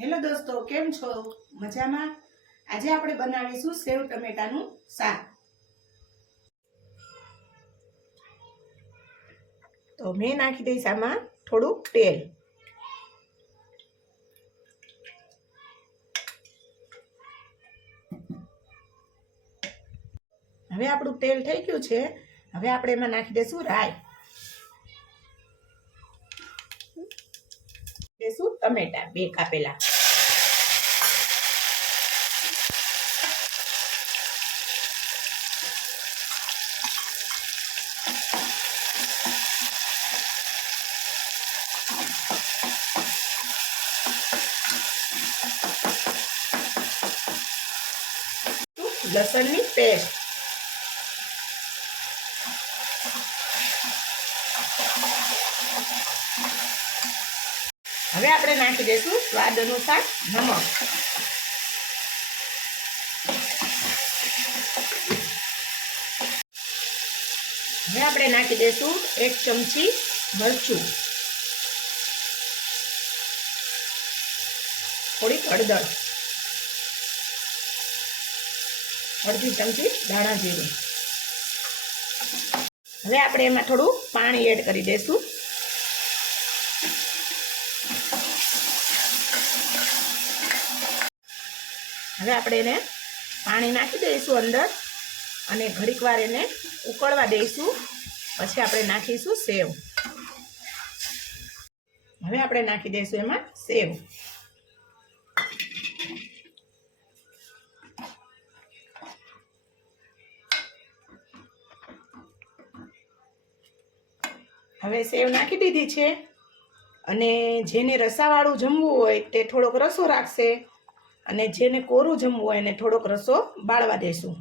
Hello દોસ્તો, કેમ છો? મજામાં? આજે આપણે બનાવીશું સેવ ટમેટાનું શાક. તો મેં નાખી દઈશ આમાં થોડું તેલ. હવે આપણું તેલ થઈ ગયું છે. હવે આપણે એમાં નાખી દઈશું રાઈ. દઈશું ટમેટા 2 કાપેલા. લસણની પેસ્ટ. હવે આપણે નાખી દઈશું સ્વાદ અનુસાર નમક. હવે આપણે નાખી દઈશું 1 ચમચી મરચું, થોડીક હળદર, અડધી ચમચી ધાણા જીરું. હવે આપણે એમાં થોડું પાણી એડ કરી દઈશું. હવે આપણે એને પાણી નાખી દઈશું અંદર અને ઘડીક વાર એને ઉકળવા દઈશું. પછી આપણે નાખીશું સેવ. હવે આપણે નાખી દઈશું એમાં સેવ. હવે સેવ નાખી દીધી છે અને જેને રસાવાળું જમવું હોય તે થોડોક રસો રાખશે અને જેને કોરું જમવું હોય એને થોડોક રસો બાળવા દેશું.